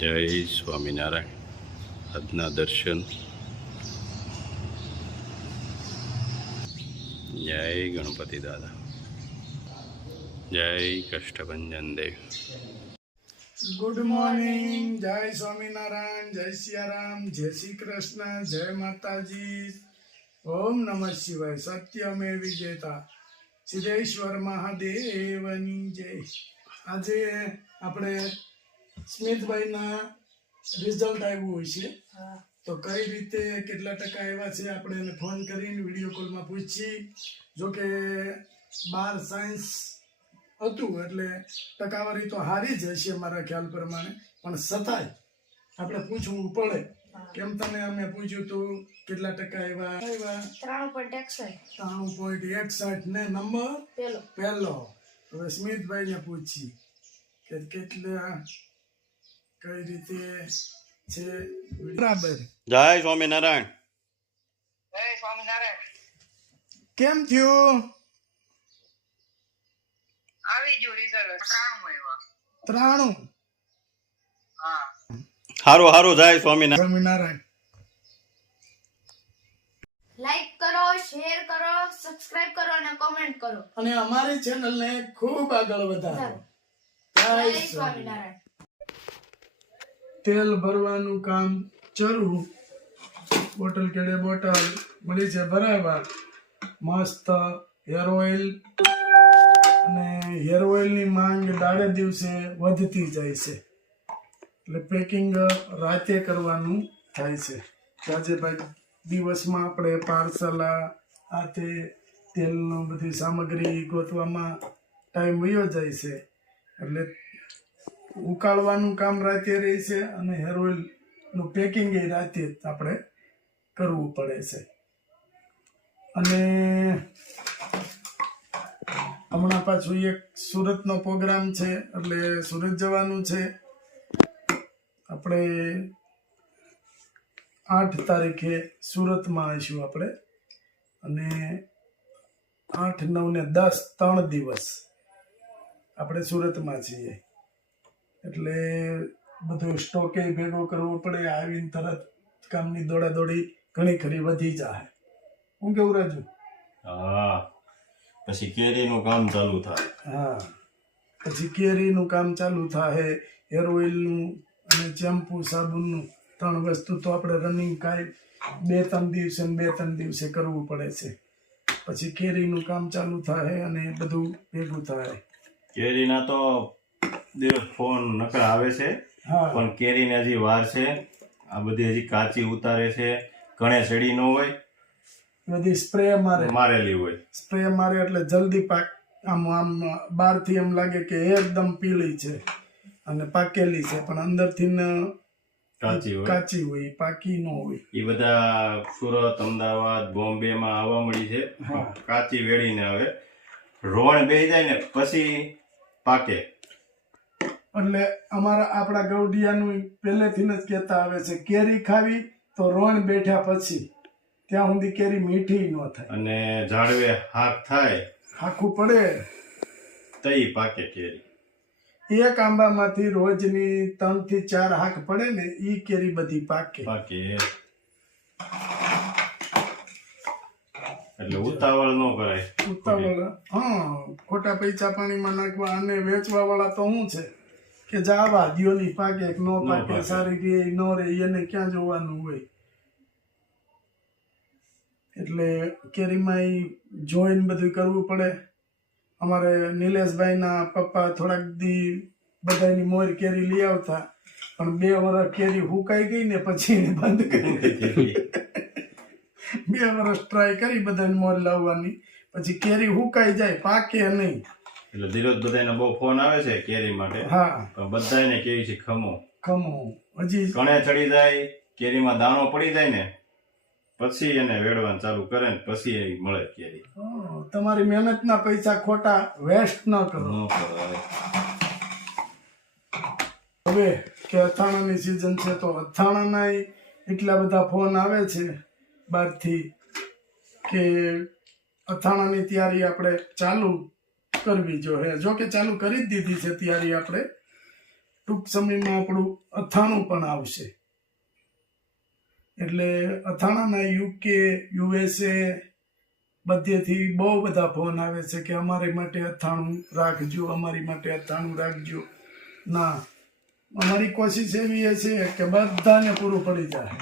જય સ્વામિનારાયણ. આજના દર્શન. જય ગણપતિ દાદા. જય કષ્ટભંજન દેવ. Good morning. જય સ્વામિનારાયણ. જય સિયારામ. જય શ્રી કૃષ્ણ. જય માતાજી. ઓમ નમઃ શિવાય. સત્યમેવ જયતા. સિદ્ધેશ્વર મહાદેવની જય. આજે આપણે સ્મિતભાઈના રિઝલ્ટ આવ્યું હોય છે, તો કઈ રીતે કેટલા ટકા આવ્યા છે આપણે એને ફોન કરીને વિડીયો કોલમાં પૂછી. જોકે 12 સાયન્સ હતું એટલે ટકાવારી તો સારી જ હશે મારા ખ્યાલ પ્રમાણે, પણ છતાંય આપણે પૂછવું પડે. કેમ તને અમે પૂછ્યું તું કેટલા ટકા આવ્યા? 93.61 ને નંબર પહેલો. હવે સ્મિતભાઈને પૂછી કે કેટલા કઈ રીતે છે. બરાબર. જય સ્વામિનારાયણ. જય સ્વામિનારાયણ. કેમ થયું? આવી ગયું રિઝલ્ટ 93 93. હા, હારું હારું. જય સ્વામિનારાયણ. સ્વામિનારાયણ. લાઈક કરો, શેર કરો, સબસ્ક્રાઇબ કરો અને કોમેન્ટ કરો. અને અમારી ચેનલને ખૂબ આગળ વધારો. જય જય સ્વામિનારાયણ. તેલ ભરવાનું કામ ચાલુ. બોટલ કેડે બોટલ મળી છે ભરાવા. મસ્ત હેર ઓઇલ, અને હેર ઓઇલની માંગ દાડે દિવસે વધતી જાય છે, એટલે પેકિંગ રાતે કરવાનું થાય છે. આજે ભાઈ દિવસમાં આપણે પાર્સલ આ તે તેલનું બધી સામગ્રી ગોતવામાં ટાઈમ વયો જાય છે, એટલે ઉકાળવાનું કામ રાતે રહે છે અને હેર ઓઇલનું પેકિંગ એ રાતે જ આપણે કરવું પડે છે. અને હમણાં પાછું એક સુરતનો પ્રોગ્રામ છે, એટલે સુરત જવાનું છે. આપણે 8 તારીખે સુરતમાં આવીશું આપણે, અને 8, 9 ને 10 3 દિવસ આપણે સુરતમાં છીએ, એટલે બધો સ્ટોકે ભેગો કરવો પડે. આવીને તરત કામની દોડાદોડી ઘણી ખરી વધી જાય. હું કેવું રાજુ? હા, પછી કેરીનું કામ ચાલુ થાય. હા, પછી કેરીનું કામ ચાલુ થાય, હેર ઓઇલનું અને શેમ્પુ સાબુનનું 3 વસ્તુ તો આપણે રનિંગ કાંઈ 2-3 દિવસે ને 2-3 દિવસે કરવું પડે છે. પછી કેરીનું કામ ચાલુ થાય અને બધું ભેગું થાય. કેરીના તો દિવસ ફોન નકરા આવે છે, હા, પણ કેરીને હજી વાર છે. આ બધી હજી કાચી ઉતારે છે, ઘણે સડી ન હોય, બધી સ્પ્રે મારેલી હોય. સ્પ્રે મારે એટલે જલ્દી પાક. આમ બહારથી એમ લાગે કે એકદમ પીળી છે અને પાકેલી છે, પણ અંદરથી કાચી હોય, કાચી હોય, પાકી ન હોય. એ બધા સુરત, અમદાવાદ, બોમ્બે માં આવવા મળી છે. હા. કાચી વેડીને આવે, રોણ બેસી જાય ને પછી પાકે. એટલે આપણા ગૌડિયાનું પહેલેથી જ કહેતા આવે છે, કેરી ખાવી તો રોણ બેઠ્યા પછી, ત્યાં સુધી કેરી મીઠી ન થાય. અને ઝાડવે હાથ થાય આખું પડે. તઈ પાકે કેરી. એક આંબામાંથી રોજની 3 થી 4 હાક પડે ને, ઈ કેરી બધી પાકે. એટલે ઉતાવળ ન કરાય. ઉતાવળ, હા, ખોટા પૈસા પાણીમાં નાખવા. અને વેચવા વાળા તો શું છે કે જાવા દિયોની પાકે કે ન પાકે, સારી રે ન રે, એને ક્યાં જોવાનું હોય. એટલે કેરીમાં ઈ જોઈને બધું કરવું પડે. અમારે નિલેશભાઈના પપ્પા થોડાક દી બધાની મોર કેરી લઈ આવતા, પણ 2 વર્ષ કેરી હુકાઈ ગઈ ને પછી એને બંધ કરી દીધી. 2 વર્ષ ટ્રાય કરી બધાની મોર લાવવાની, પછી કેરી હુકાઈ જાય, પાકે નહીં. એટલે ધીરજ બધાને બહુ ફોન આવે છે કેરી માટે. હા, પણ બધાને કેવી છે ખમો હજી ઘણે ચડી જાય, કેરીમાં દાણો પડી જાય ને પછી એને વેડવાનું ચાલુ કરે ને પછી એ મળે કેરી. તમારી મહેનતના પૈસા ખોટા વેસ્ટ ન કરો. ન કરાય. હવે કે અથાણાની સિઝન છે, તો અથાણાના એટલા બધા ફોન આવે છે બહારથી કે અથાણાની તૈયારી આપણે ચાલુ કરવી જોઈએ. જો કે ચાલુ કરી જ દીધી છે તૈયારી આપણે, ટૂંક સમયમાં આપણું અથાણું પણ આવશે. એટલે અથાણાના UK, USA બધેથી બહુ બધા ફોન આવે છે કે અમારી માટે અથાણું રાખજો, અમારી માટે અથાણું રાખજો. ના, અમારી કોશિશ એવી છે કે બધાને પૂરું પડી જાય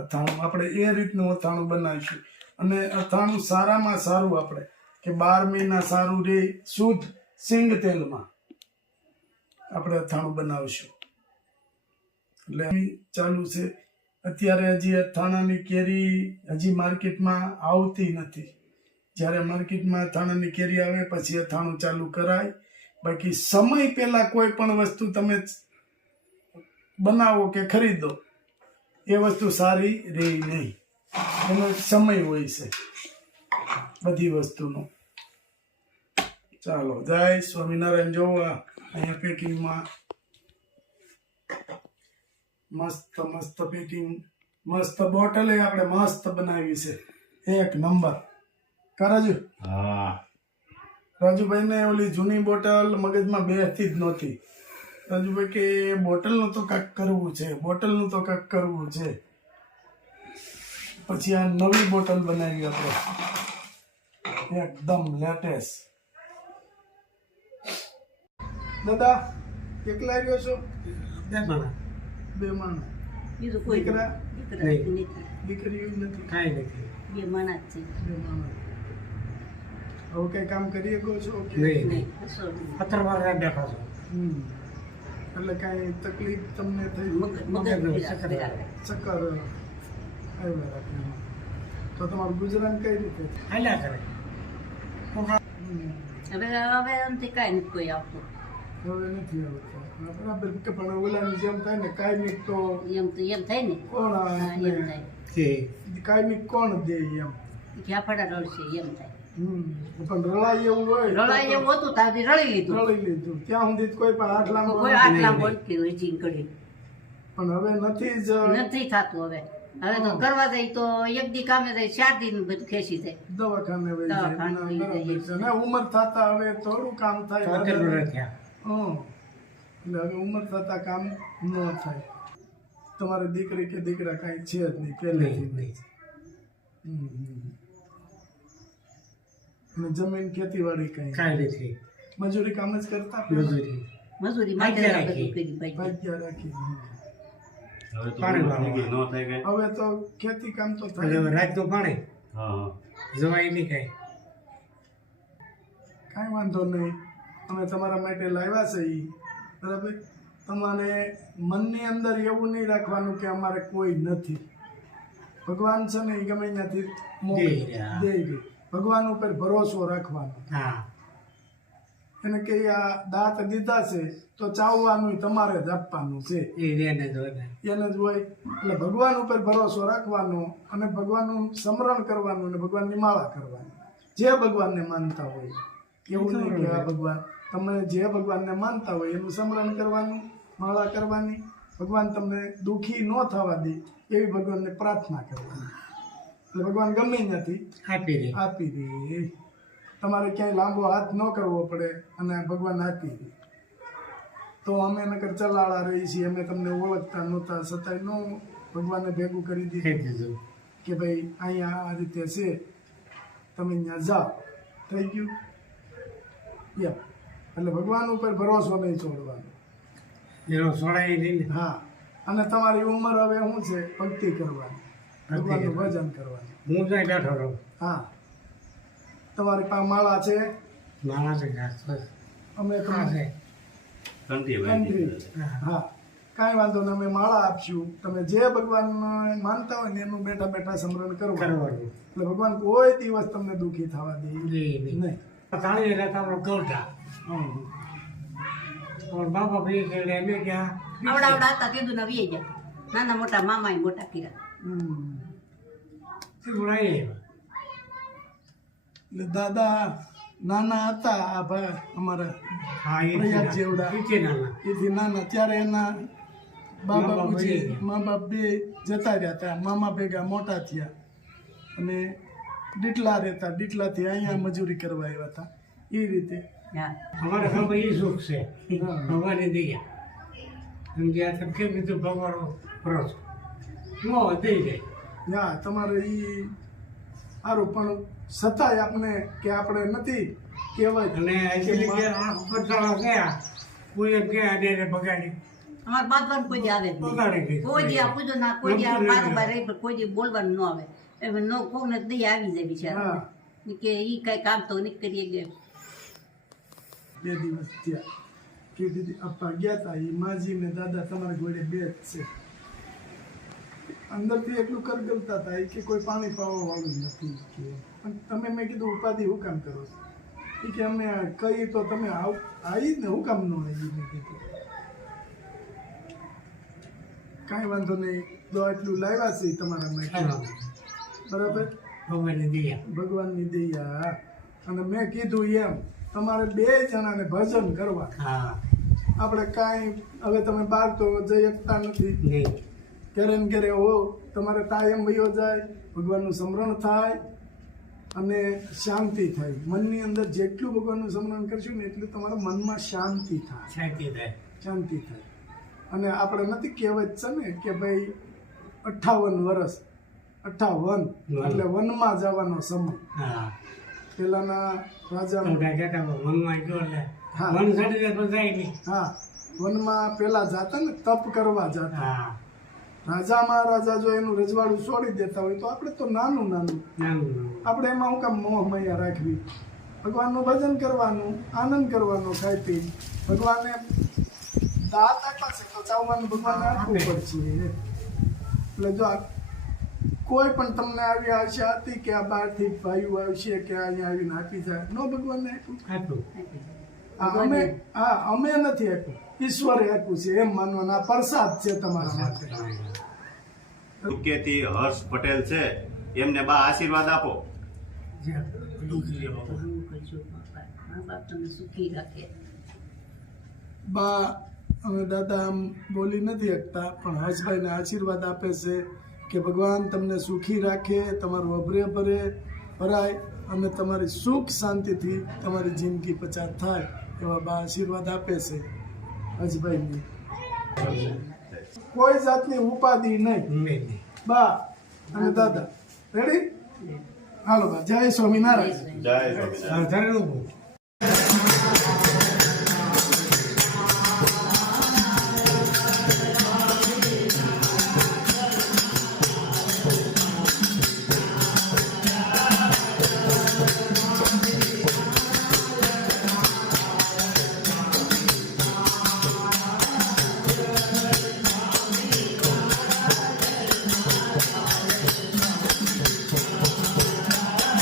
અથાણું. આપણે એ રીતનું અથાણું બનાવીશું અને અથાણું સારામાં સારું આપણે કે 12 મહિના સારું રે શુદ્ધ સિંગ તેલમાં આપણે અથાણું બનાવશું. એટલે ચાલુ છે. અત્યારે હજી અથાણાની કેરી હજી માર્કેટમાં આવતી નથી. જ્યારે માર્કેટમાં અથાણાની કેરી આવે પછી અથાણું ચાલુ કરાય. બાકી સમય પહેલા કોઈ પણ વસ્તુ તમે બનાવો કે ખરીદો એ વસ્તુ સારી રહી નહીં. એનો સમય હોય છે બધી વસ્તુનો. ચાલો, જય સ્વામિનારાયણ. જોવા અહીંયા પેકિંગમાં મસ્ત મસ્ત પેકિંગ, મસ્ત બોટલ આપણે મસ્ત બનાવી છે, એક નંબર. રાજુ, હા, રાજુભાઈ ને ઓલી જૂની બોટલ મગજમાં બેસતી જ નહોતી. રાજુભાઈ કે બોટલનું તો કાંઈક કરવું છે, બોટલનું તો કાંઈક કરવું છે. પછી આ નવી બોટલ બનાવી આપણે, એકદમ લેટેસ્ટ. દાદા એકલા આવ્યો છો? બે માણસ. બીજું કોઈ દીકરા નથી, દીકરી નથી? કાંઈ નથી. બે માણસ છે. બે માણસ. હવે કઈ કામ કરી શકો છો કે નહીં. નહીં, કશો નહીં. 17 વાર બેઠો છો. એટલે કઈ તકલીફ તમને થઈ? મગજ ચક્કર આવે. ચક્કર આવ્યા રાખે. તો તમારું ગુજરાન કઈ રીતે? હાલ્યા કરે. હવે એમથી કાંઈ નથી કોઈ આવતું. હવે નથી આવતો બરાબર. કે પણ ઓલાની જેમ થાય ને કાયમિક તો એમ થાય ને. કોણ હા, એમ થાય. તે કાયમિક કોણ દે એમ? ફાફડા રળશે એમ થાય. પણ રળાય એવું હોય રળાય એવું હતું ત્યાંથી રળી લીધું. રળી લીધું ત્યાં સુધી કોઈ પણ હાથ લાંબો કોઈ આટલા બોલકી હોય જીન કરી પણ હવે નથી જ નથી થતું. હવે તો કરવા જાય તો એક દી કામે જાય 4 દિન બધું ખેંચી જાય. દવાખાને વહી જાય. દવાખાને વહી જાય. બરાબર છે. અને ઉંમર થતા હવે થોડું કામ થાય. 73 વર્ષ થયા. એટલે હવે ઉંમર થતા કામ ન થાય. તમારે દીકરી કે દીકરા કાંઈ છે જ નહીં પહેલેથી. નહીં. અને જમીન ખેતીવાડી કઈ કાંઈ નથી. મજૂરી કામ જ કરતા મજૂરી. મજૂરી માટે ભાગ્ય બધું રાખી. કરી ભાગ્ય. ભાગ્ય રાખી. હવે તો પાણી જિંદગી ન થાય કઈ. હવે તો ખેતી કામ તો એટલે થાય. હવે રાતનું પાણી હા, જવાય નહીં કાંઈ. કાંઈ વાંધો નહીં. અમે તમારા માટે લાવ્યા છે ઈ. બરાબર. તમારે મનની અંદર એવું નહીં રાખવાનું કે અમારે કોઈ નથી. ભગવાન છે ને એ ગમે ત્યાંથી મોકલે દે રહ્યા. દે દે. ભગવાન ઉપર ભરોસો રાખવાનો. હા. એને કે આ દાંત દીધા છે તો ચાવવાનું તમારે જ આપવાનું છે, એ એને જ હોય ને. એને જ હોય. એટલે ભગવાન ઉપર ભરોસો રાખવાનો અને ભગવાનનું સ્મરણ કરવાનું અને ભગવાનની માળા કરવાની. જે ભગવાનને માનતા હોય એવું નહીં કે આ ભગવાન, તમે જે ભગવાનને માનતા હોય એનું સ્મરણ કરવાનું, માળા કરવાની. ભગવાન તમને દુઃખી ન થવા દે એવી ભગવાનને પ્રાર્થના કરવાની. એટલે ભગવાન ગમે ત્યાંથી આપી દે. આપી દે. તમારે ક્યાંય લાંબો હાથ ન કરવો પડે અને ભગવાન આપી દે. તો અમે નકર ચલાળા રહી છીએ, અમે તમને ઓળખતા નહોતા છતાંય નો ભગવાને ભેગું કરી કહી દીધું દીધું. કે ભાઈ અહીંયા આ રીતે છે, તમે ત્યાં જાઓ. થઈ ગયું એમ. એટલે ભગવાન ઉપર ભરોસો નહીં છોડવાનો. એનો સોડાય નહીં ને. હા. અને તમારી ઉંમર હવે શું છે? ભક્તિ કરવાની, ભગવાનનું ભજન કરવાનું. હું ત્યાં બેઠો રહું. હા. તમારી પાસે માળા છે? મારા છે ઘાસ. અમે હા તમને છે. કંઠી કંઠી. વાંચી. હા, કાંઈ વાંધો નહીં. અમે માળા આપશું. તમે જે ભગવાન માનતા હોય ને એનું બેઠા બેઠા સ્મરણ કરવાનું. કરવાનું. એટલે ભગવાન કોઈ દિવસ તમને દુઃખી થવા દે નહીં. નહીં. તાળી એટલે આપણો ગૌઠા. હમ. પણ બાપા ભાઈ કે અમે ક્યાં આવડા હતા તે દુના વી ગયા. નાના મોટા મામા મોટા કર્યા. હમ. બોલાય. એટલે દાદા નાના હતા આ ભાઈ અમારા હા એ પ્રયાગ જેવડા. છે નાના. એથી નાના ત્યારે એના બા મા બાપ બાપુજી વહી ગયા. મા બાપ બે જતા રહ્યા હતા. મામા ભેગા મોટા થયા અને ડીટલા રહેતા. ડીટલાથી અહીંયા મજૂરી કરવા આવ્યા હતા. એ રીતે હા અમારે ખબર એ સુખ છે ભગવાનની દયા સમજ્યા તમે કેમ કીધું ભગવાનનો ભરોસો નો દઈ જાય ના તમારે ઈ સારું પણ છતાંય આપણે કે આપણે નથી કહેવાય અને actually કે આ પચાવા ગયા કોઈ એમ કે આને બગાડી અમારે બાંધવાનું કોઈ દી આવે જ નહીં. બગાડી ગઈ કોઈ દી આ પૂજો ના કોઈ દી આ બારોબાર રહી પણ કોઈ દી બોલવાનું ન આવે એમ નો કોઈને દઈ આવી જાય બિચારા કે ઈ કઈ કામ તો નહીં કરીએ ગયા 2 દિવસ થયા કે દીદી આપા ગયા હતા એ માજી ને દાદા તમારા જોડે બે જ છે અંદરથી એટલું કરગલતા હતા એ કે કોઈ પાણી પાવા વાળું નથી કે પણ તમે મેં કીધું ઉપાધિ હું કામ કરો છો એ કે અમે કહી તો તમે આવી જ ને હું કામ ન આવી મેં કીધું કાંઈ વાંધો નહીં તો એટલું લાવ્યા છે તમારા માટે બરાબર ભગવાનની દયા ભગવાનની દયા અને મેં કીધું એમ તમારે 2 જણાને ભજન કરવા હા આપણે કાંઈ હવે તમે બહાર તો જઈ શકતા નથી નહીં ઘરે ને ઘરે હો તમારે ટાઈમ વયો જાય ભગવાનનું સ્મરણ થાય અને શાંતિ થાય મનની અંદર જેટલું ભગવાનનું સ્મરણ કરશું ને એટલું તમારા મનમાં શાંતિ થાય શાંતિ થાય શાંતિ થાય અને આપણે નથી કહેવત છે ને કે ભાઈ 58 વર્ષ 58 એટલે વનમાં જવાનો સમય હા પેલાના રાજા મનમાં જો એટલે હા. મન સડી જાય તો જાય નહીં હા વનમાં પેલા જાતા ને તપ કરવા જતા હા રાજા મહારાજા જો એનું રજવાડું છોડી દેતા હોય તો આપણે તો નાનું નાનું નાનું આપણે એમાં હું કામ મોહ મૈયા રાખવી ભગવાનનું ભજન કરવાનું આનંદ કરવાનો ખાઈ પી ભગવાનને દાંત આપ્યા છે તો ચાવવાનું ભગવાનને આપવું પડશે એટલે જો કોઈ પણ તમને આવી આશા હતી કે આ બહારથી ભાઈઓ આવશે કે અહીંયા આવીને આપી જાય નો ભગવાનને આપ્યું આટલું અમે નથી આપ્યું ઈશ્વરે આપ્યું છે એમ માનવાનું આ પ્રસાદ છે તમારા માટે ઉકેથી હર્ષ પટેલ છે એમને બા આશીર્વાદ આપો મા બાપ તમને સુખી રાખે બા અમે દાદા આમ બોલી નથી શકતા પણ હર્ષભાઈને આશીર્વાદ આપે છે કે ભગવાન તમને સુખી રાખે તમારું અભરે ભરે ભરાય અને તમારી સુખ શાંતિથી તમારી જિંદગી પસાર થાય એવા બા આશીર્વાદ આપે છે હર્ષભાઈને કોઈ જાતની ઉપાધિ નહીં બા અને દાદા રેડી હાલો બા જય સ્વામિનારાયણ જય સ્વામિનારાયણ. ધરેલું